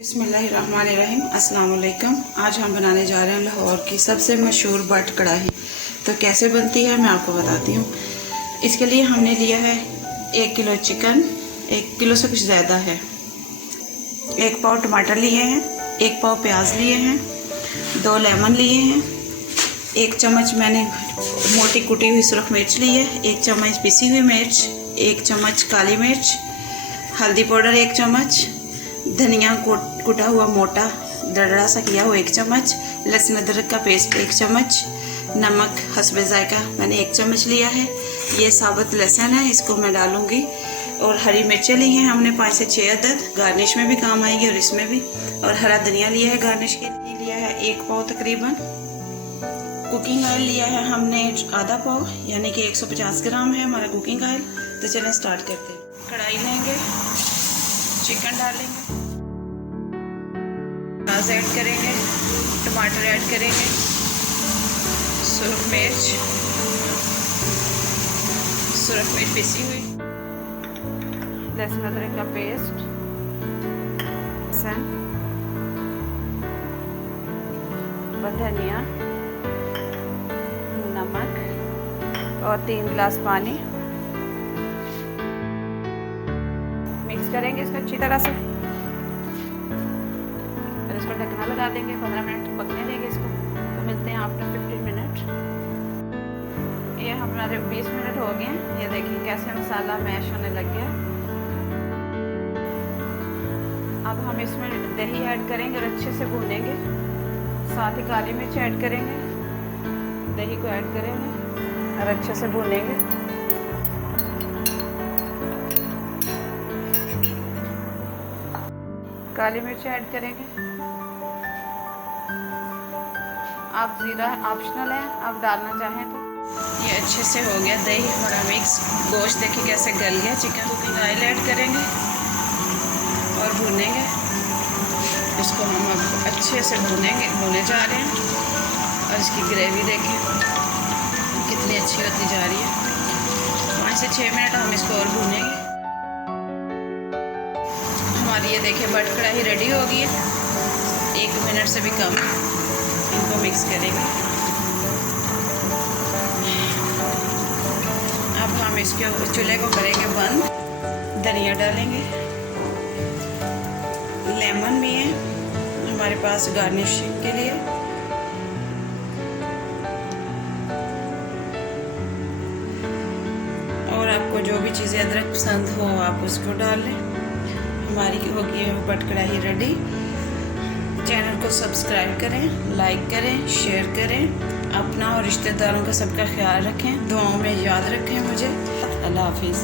बिस्मिल्लाहिर्रहमानिर्रहीम। अस्सलाम वालेकुम। आज हम बनाने जा रहे हैं लाहौर की सबसे मशहूर बट कढ़ाई। तो कैसे बनती है मैं आपको बताती हूँ। इसके लिए हमने लिया है 1 किलो चिकन, 1 किलो से कुछ ज़्यादा है। 1 पाव टमाटर लिए हैं, 1 पाव प्याज लिए हैं, 2 लेमन लिए हैं, 1 चम्मच मैंने मोटी कुटी हुई सुरख मिर्च ली है, 1 चम्मच पिसी हुई मिर्च, 1 चम्मच काली मिर्च, हल्दी पाउडर 1 चम्मच, धनिया कुटा हुआ मोटा दरदरा सा किया हुआ 1 चम्मच, लहसुन अदरक का पेस्ट 1 चम्मच, नमक हस्बे जायका मैंने 1 चम्मच लिया है। ये साबुत लहसुन है, इसको मैं डालूंगी। और हरी मिर्चें ली हैं हमने 5 से 6 अदद, गार्निश में भी काम आएगी और इसमें भी। और हरा धनिया लिया है गार्निश के लिए, लिया है 1 पाव तकरीबन। कुकिंग ऑयल लिया है हमने आधा पाव, यानी कि 150 ग्राम है हमारा कुकिंग ऑयल। तो चलें स्टार्ट करते हैं। कढ़ाई लेंगे, चिकन डालेंगे, प्याज ऐड करेंगे, टमाटर ऐड करेंगे, सुरख मिर्च पिसी हुई, लहसुन अदरक का पेस्ट, धनिया, नमक और 3 गिलास पानी। मिक्स करेंगे इसको अच्छी तरह से। फिर इसको ढकना लगा देंगे, 15 मिनट पकने देंगे इसको। तो मिलते हैं आफ्टर 15 मिनट। ये हमारे 20 मिनट हो गए हैं। ये देखिए कैसे मसाला मैश होने लग गया। अब हम इसमें दही ऐड करेंगे और अच्छे से भूनेंगे। साथ ही काली मिर्च ऐड करेंगे, दही को ऐड करेंगे और अच्छे से भूनेंगे। काली मिर्च ऐड करेंगे। आप ज़ीरा ऑप्शनल है, आप डालना चाहें तो। ये अच्छे से हो गया दही हमारा मिक्स। गोश्त देखिए कैसे गल गया। चिकन कुकिंग ऑयल ऐड करेंगे और भूनेंगे इसको। हम अब अच्छे से भूने जा रहे हैं। और इसकी ग्रेवी देखें कितनी अच्छी होती जा रही है। 5 से 6 मिनट हम इसको और भूनेंगे। हमारी ये देखिए बट कढ़ाई रेडी हो गई है। 1 मिनट से भी कम। इनको मिक्स करेंगे। अब हम इसके चूल्हे को करेंगे बंद। धनिया डालेंगे, लेमन भी है हमारे पास गार्निशिंग के लिए। और आपको जो भी चीज़ें अदरक पसंद हो आप उसको डाल लें। हमारी होगी बट कढ़ाई रेडी। चैनल को सब्सक्राइब करें, लाइक करें, शेयर करें। अपना और रिश्तेदारों का सबका ख्याल रखें। दुआओं में याद रखें मुझे। अल्लाह हाफिज़।